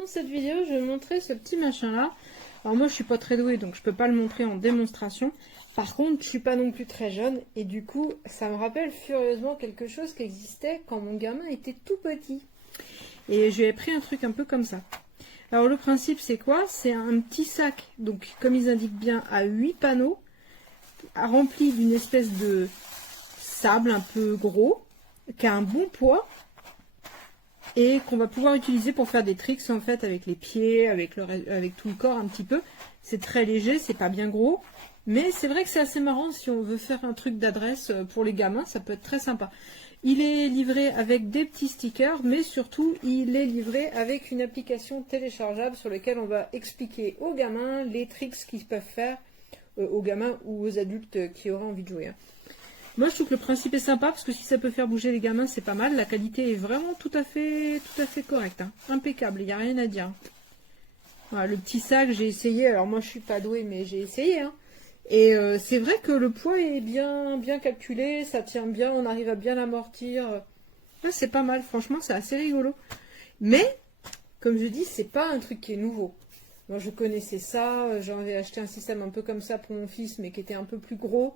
Dans cette vidéo, je vais montrer ce petit machin-là. Alors moi, je suis pas très douée, donc je peux pas le montrer en démonstration. Par contre, je suis pas non plus très jeune, et du coup, ça me rappelle furieusement quelque chose qui existait quand mon gamin était tout petit. Et je lui ai pris un truc un peu comme ça. Alors le principe, c'est quoi? C'est un petit sac, donc comme ils indiquent bien, à 8 panneaux, rempli d'une espèce de sable un peu gros, qui a un bon poids, et qu'on va pouvoir utiliser pour faire des tricks en fait avec les pieds, avec tout le corps un petit peu. C'est très léger, c'est pas bien gros, mais c'est vrai que c'est assez marrant si on veut faire un truc d'adresse pour les gamins, ça peut être très sympa. Il est livré avec des petits stickers, mais surtout il est livré avec une application téléchargeable sur laquelle on va expliquer aux gamins les tricks qu'ils peuvent faire, aux gamins ou aux adultes qui auraient envie de jouer. Moi, je trouve que le principe est sympa parce que si ça peut faire bouger les gamins, c'est pas mal. La qualité est vraiment tout à fait correcte, hein. Impeccable, il n'y a rien à dire. Voilà, le petit sac, j'ai essayé. Alors moi, je suis pas douée, mais j'ai essayé, hein. Et c'est vrai que le poids est bien calculé, ça tient bien, on arrive à bien l'amortir. Là, c'est pas mal, franchement, c'est assez rigolo. Mais, comme je dis, c'est pas un truc qui est nouveau. Moi, je connaissais ça, j'en avais acheté un système un peu comme ça pour mon fils, mais qui était un peu plus gros.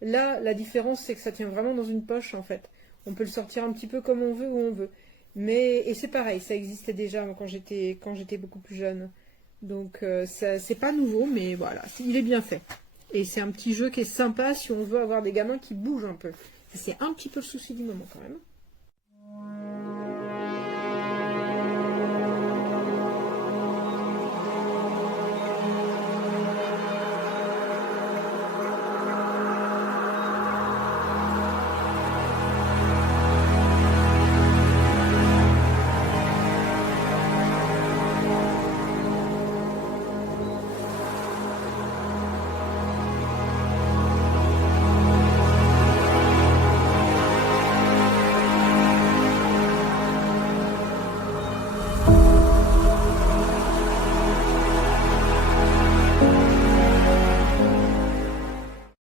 Là, la différence, c'est que ça tient vraiment dans une poche, en fait. On peut le sortir un petit peu comme on veut, où on veut. Et c'est pareil, ça existait déjà quand j'étais beaucoup plus jeune. Donc, c'est pas nouveau, mais voilà, il est bien fait. Et c'est un petit jeu qui est sympa si on veut avoir des gamins qui bougent un peu. C'est un petit peu le souci du moment, quand même.